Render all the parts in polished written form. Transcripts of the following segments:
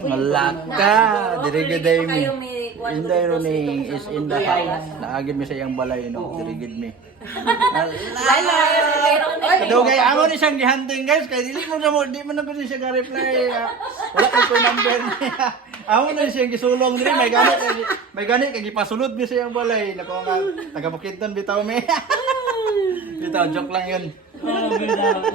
Malaka, dirigid day mi. Inday Roning is in the house. Naagid mi sa iyang balay no, dirigid mi. Kadugay amo ni siyang gihunting guys, kay dili mo di man ko siya ga-reply. Wala ko number niya. Amo na siyang gisulong diri may ganit kay gipasulod mi sa iyang balay. Nako nga taga Bukidnon bitaw mi. Bitaw joke lang 'yun. Oh,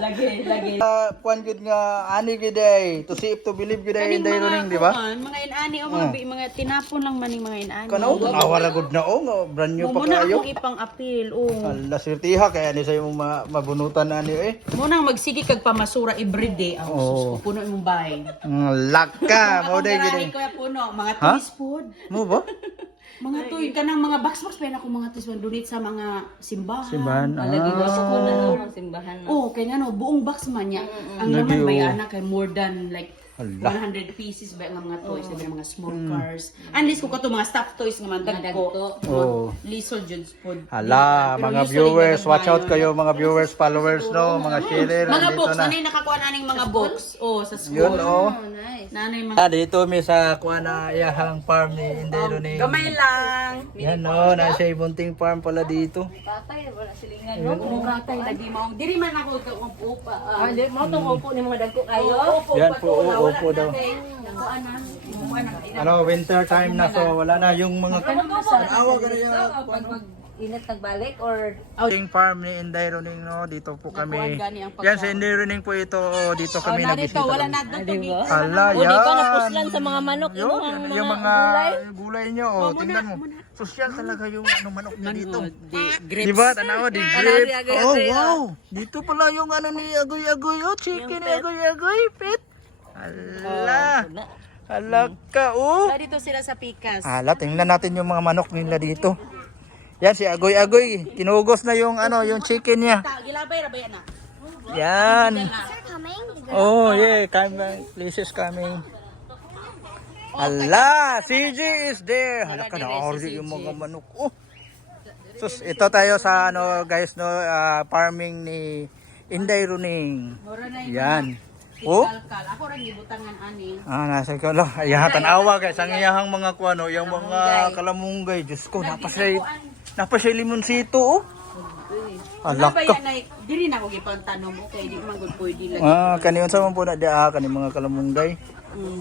lagi. Kuan gid nga ani gid ay to see if to believe gid ay Inday Roning, di ba? Mga inani o mga tinapon lang maning mga inani. Kanaw awara gud na nga brand new pa Muna kayo. akong ipang-apil, oh. Ala sirtiha kaya ni sa imong mabunutan ani eh. Muna magsige kag pamasura everyday ang puno imong bahay. Laka mo day gid. Kaya puno, mga toys food. Mo ba? Mga toy kanang mga box pa na ko mga toys donate sa mga simbahan. Simbahan. Lagi ko sa kuna ng simbahan. Oh, kaya ano, buong box man niya. Ang laman bayana kay more than like 100 pieces ba nga mga toys, diba, mga small cars. Unless ko kato mga stuffed toys nga mandag ko. Oh. Lisod jud food. Hala, mga viewers, watch out kayo mga viewers, followers no, mga sharer Mga dito box, na. nanay nakakuha naning mga box. Oh, sa school. Yun oh. Nice. Nanay mga Dito mi sa kuan na iyahang farm ni Inday Roning. gamay lang. Yan oh, na siya bunting farm pala dito. Patay, wala silingan. No, kung katay lagi mo. Diri man ako upo pa. Hindi mo tong upo ni mga dagko kayo. Yan po, upo daw. Ano, winter time na so wala na yung mga awa ka na yung Pag init nagbalik or outing farm ni Inday Roning no, dito po kami. Yan si Inday Roning po ito, dito kami nagbisita. Wala na doon tubig. Hala, o di ka yan. napuslan sa mga manok Yun, yung mga gulay nyo, oh, tingnan mo. Sosyal talaga yung manok niya dito. Grapes. Diba, tanawa, di grapes. Oh, wow. Dito pala yung ano ni Agoy-Agoy, oh, chicken ni Agoy-Agoy, pet. Hala. Hala ka, oh. Wala dito sila sa Pikas. Hala, tingnan natin yung mga manok nila dito. Yan si Agoy-Agoy, kinugos na yung ano, yung chicken niya. Gilabay ra ba yan na? Yan. Oh, yeah, please is coming. Hala, CJ is there. Hala ka na, yung mga manok. Oh. Sus, ito tayo sa ano guys no, farming ni Inday Roning. Yan. Oh. Kalkal. Ako ra gibutangan ani. Nasa ko lang. Ayan, tanawa guys, ang iyahang mga kuano, yung mga kalamunggay. Diyos ko, napasay limonsito oh. Hala ka. Diri na ko gipangtanom okay, di man gud pwede lagi. Kaniyon sa mga po na dia, kani mga kalamunggay.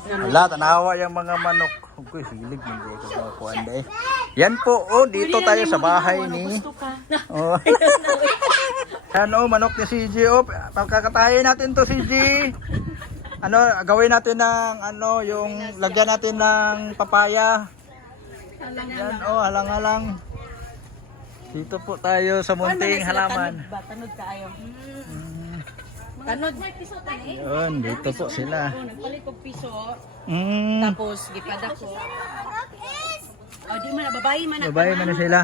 Hala, tanawa yung mga manok. Uy, silig ng ko mga kuan day. Yan po, oh, dito tayo sa bahay ni. Oh. Yan oh, manok ni CJ oh. Kakatayin natin to CJ. Ano, gawin natin ng ano, yung lagyan natin ng papaya. Yan oh, halang-halang. Dito po tayo sa munting halaman. Tanod kaayo. Tanod. Yun, dito po sila. Nagpalit og piso. Mm. Tapos gipada ko. Oh, di man na babae man. Babae man na sila.